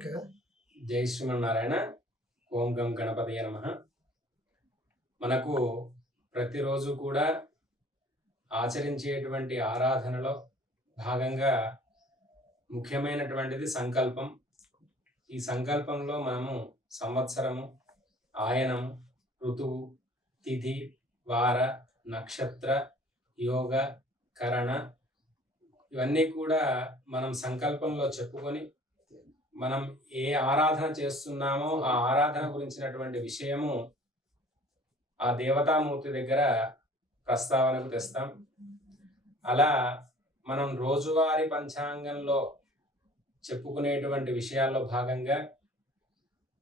Okay. జై శ్రీమన్నారాయణ. ఓం గం గణపతి నమ. మనకు ప్రతిరోజు కూడా ఆచరించేటువంటి ఆరాధనలో భాగంగా ముఖ్యమైనటువంటిది సంకల్పం. ఈ సంకల్పంలో మనము సంవత్సరము ఆయనము ఋతువు తిథి వార నక్షత్ర యోగ కరణ ఇవన్నీ కూడా మనం సంకల్పంలో చెప్పుకొని మనం ఏ ఆరాధన చేస్తున్నామో ఆ ఆరాధన గురించినటువంటి విషయము ఆ దేవతామూర్తి దగ్గర ప్రస్తావనకు తెస్తాం. అలా మనం రోజువారీ పంచాంగంలో చెప్పుకునేటువంటి విషయాల్లో భాగంగా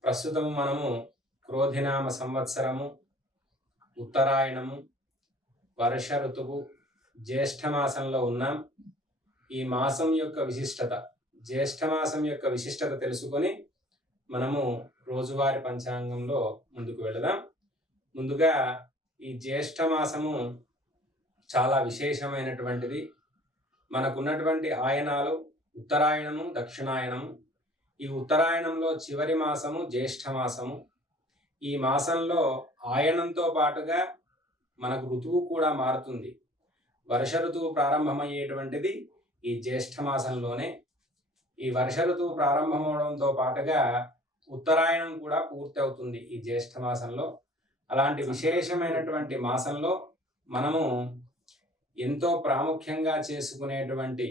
ప్రస్తుతం మనము క్రోధినామ సంవత్సరము ఉత్తరాయణము వర్ష ఋతువు జ్యేష్ఠ మాసంలో ఉన్నాం. ఈ మాసం యొక్క విశిష్టత జ్యేష్ఠ మాసం యొక్క విశిష్టత తెలుసుకొని మనము రోజువారి పంచాంగంలో ముందుకు వెళదాం. ముందుగా ఈ జ్యేష్ఠ మాసము చాలా విశేషమైనటువంటిది. మనకున్నటువంటి ఆయనాలు ఉత్తరాయణము దక్షిణాయనము. ఈ ఉత్తరాయణంలో చివరి మాసము జ్యేష్ఠమాసము. ఈ మాసంలో ఆయనంతో పాటుగా మనకు ఋతువు కూడా మారుతుంది. వర్ష ఋతువు ప్రారంభమయ్యేటువంటిది ఈ జ్యేష్ఠ మాసంలోనే ఈ వర్ష ఋతువు ప్రారంభమవడంతో పాటుగా ఉత్తరాయణం కూడా పూర్తి అవుతుంది ఈ జ్యేష్ఠ మాసంలో. అలాంటి విశేషమైనటువంటి మాసంలో మనము ఎంతో ప్రాముఖ్యంగా చేసుకునేటువంటి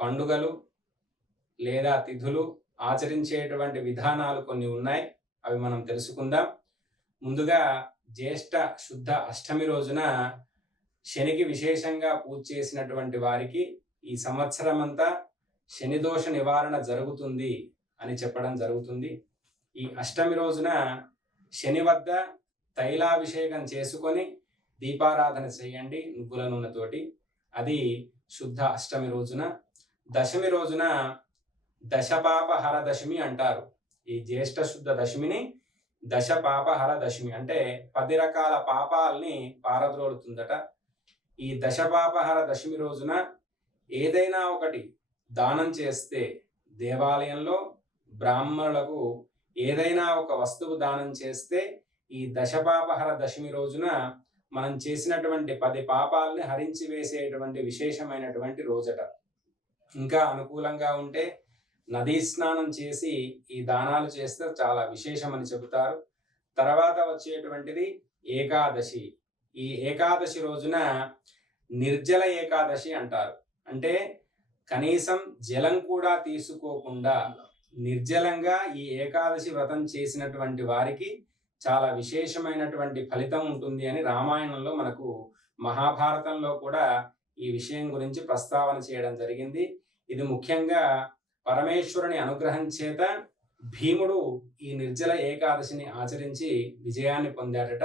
పండుగలు లేదా తిథులు ఆచరించేటువంటి విధానాలు కొన్ని ఉన్నాయి. అవి మనం తెలుసుకుందాం. ముందుగా జ్యేష్ఠ శుద్ధ అష్టమి రోజున శనికి విశేషంగా పూజ చేసినటువంటి వారికి ఈ సంవత్సరం అంతా శని దోష నివారణ జరుగుతుంది అని చెప్పడం జరుగుతుంది. ఈ అష్టమి రోజున శని వద్ద తైలాభిషేకం చేసుకొని దీపారాధన చేయండి నువ్వుల నూనెతోటి. అది శుద్ధ అష్టమి రోజున. దశమి రోజున దశపాప హర దశమి అంటారు. ఈ జ్యేష్ఠ శుద్ధ దశమిని దశ పాప హర దశమి అంటే పది రకాల పాపాలని పారద్రోలుతుందట. ఈ దశపాపహర దశమి రోజున ఏదైనా ఒకటి దానం చేస్తే దేవాలయంలో బ్రాహ్మణులకు ఏదైనా ఒక వస్తువు దానం చేస్తే ఈ దశపాపహర దశమి రోజున మనం చేసినటువంటి పది పాపాలని హరించి వేసేటువంటి విశేషమైనటువంటి రోజట. ఇంకా అనుకూలంగా ఉంటే నదీ స్నానం చేసి ఈ దానాలు చేస్తే చాలా విశేషమని చెబుతారు. తర్వాత వచ్చేటువంటిది ఏకాదశి. ఈ ఏకాదశి రోజున నిర్జల ఏకాదశి అంటారు. అంటే కనీసం జలం కూడా తీసుకోకుండా నిర్జలంగా ఈ ఏకాదశి వ్రతం చేసినటువంటి వారికి చాలా విశేషమైనటువంటి ఫలితం ఉంటుంది అని రామాయణంలో మనకు మహాభారతంలో కూడా ఈ విషయం గురించి ప్రస్తావన చేయడం జరిగింది. ఇది ముఖ్యంగా పరమేశ్వరుని అనుగ్రహం చేత భీముడు ఈ నిర్జల ఏకాదశిని ఆచరించి విజయాన్ని పొందాడట.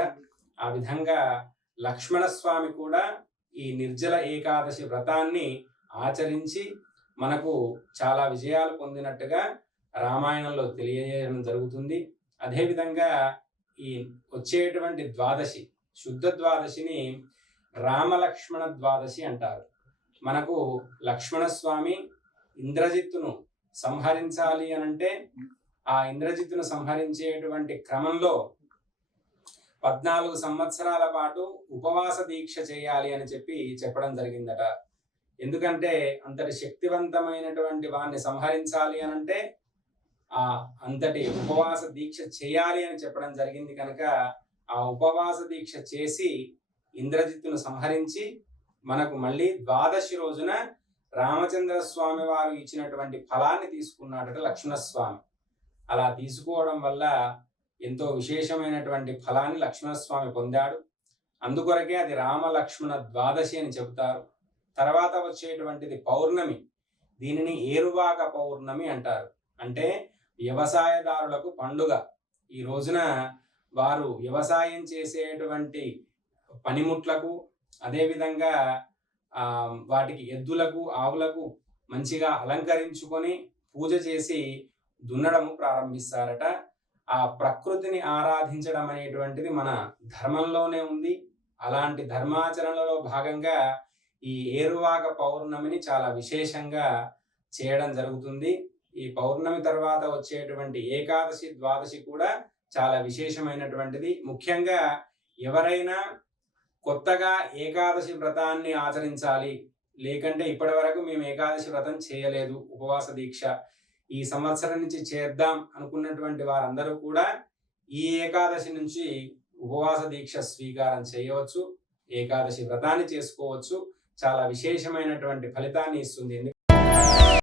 ఆ విధంగా లక్ష్మణస్వామి కూడా ఈ నిర్జల ఏకాదశి వ్రతాన్ని ఆచరించి మనకు చాలా విజయాలు పొందినట్టుగా రామాయణంలో తెలియజేయడం జరుగుతుంది. అదేవిధంగా ఈ వచ్చేటువంటి ద్వాదశి శుద్ధ ద్వాదశిని రామలక్ష్మణ ద్వాదశి అంటారు. మనకు లక్ష్మణస్వామి ఇంద్రజిత్తును సంహరించాలి అనంటే ఆ ఇంద్రజిత్తును సంహరించేటువంటి క్రమంలో పద్నాలుగు సంవత్సరాల పాటు ఉపవాస దీక్ష చేయాలి అని చెప్పి చెప్పడం జరిగిందట. ఎందుకంటే అంతటి శక్తివంతమైనటువంటి వాడిని సంహరించాలి అని అంటే ఆ అంతటి ఉపవాస దీక్ష చేయాలి అని చెప్పడం జరిగింది కనుక ఆ ఉపవాస దీక్ష చేసి ఇంద్రజిత్తును సంహరించి మనకు మళ్ళీ ద్వాదశి రోజున రామచంద్ర స్వామి వారు ఇచ్చినటువంటి ఫలాన్ని తీసుకున్నాడట లక్ష్మణస్వామి. అలా తీసుకోవడం వల్ల ఎంతో విశేషమైనటువంటి ఫలాన్ని లక్ష్మణస్వామి పొందాడు. అందుకొరకే అది రామ లక్ష్మణ ద్వాదశి అని చెబుతారు. తర్వాత వచ్చేటువంటిది పౌర్ణమి. దీనిని ఏరువాక పౌర్ణమి అంటారు. అంటే వ్యవసాయదారులకు పండుగ. ఈ రోజున వారు వ్యవసాయం చేసేటువంటి పనిముట్లకు అదేవిధంగా వాటికి ఎద్దులకు ఆవులకు మంచిగా అలంకరించుకొని పూజ చేసి దున్నడము ప్రారంభిస్తారట. ఆ ప్రకృతిని ఆరాధించడం అనేటువంటిది మన ధర్మంలోనే ఉంది. అలాంటి ధర్మాచరణలో భాగంగా ఈ ఏరువాక పౌర్ణమిని చాలా విశేషంగా చేయడం జరుగుతుంది. ఈ పౌర్ణమి తర్వాత వచ్చేటువంటి ఏకాదశి ద్వాదశి కూడా చాలా విశేషమైనటువంటిది. ముఖ్యంగా ఎవరైనా కొత్తగా ఏకాదశి వ్రతాన్ని ఆచరించాలి లేకంటే ఇప్పటి వరకు మేము ఏకాదశి వ్రతం చేయలేదు ఉపవాస దీక్ష ఈ సంవత్సరం నుంచి చేద్దాం అనుకున్నటువంటి వారందరూ కూడా ఈ ఏకాదశి నుంచి ఉపవాస దీక్ష స్వీకారం చేయవచ్చు ఏకాదశి వ్రతాన్ని చేసుకోవచ్చు. చాలా విశేషమైనటువంటి ఫలితాన్ని ఇస్తుంది.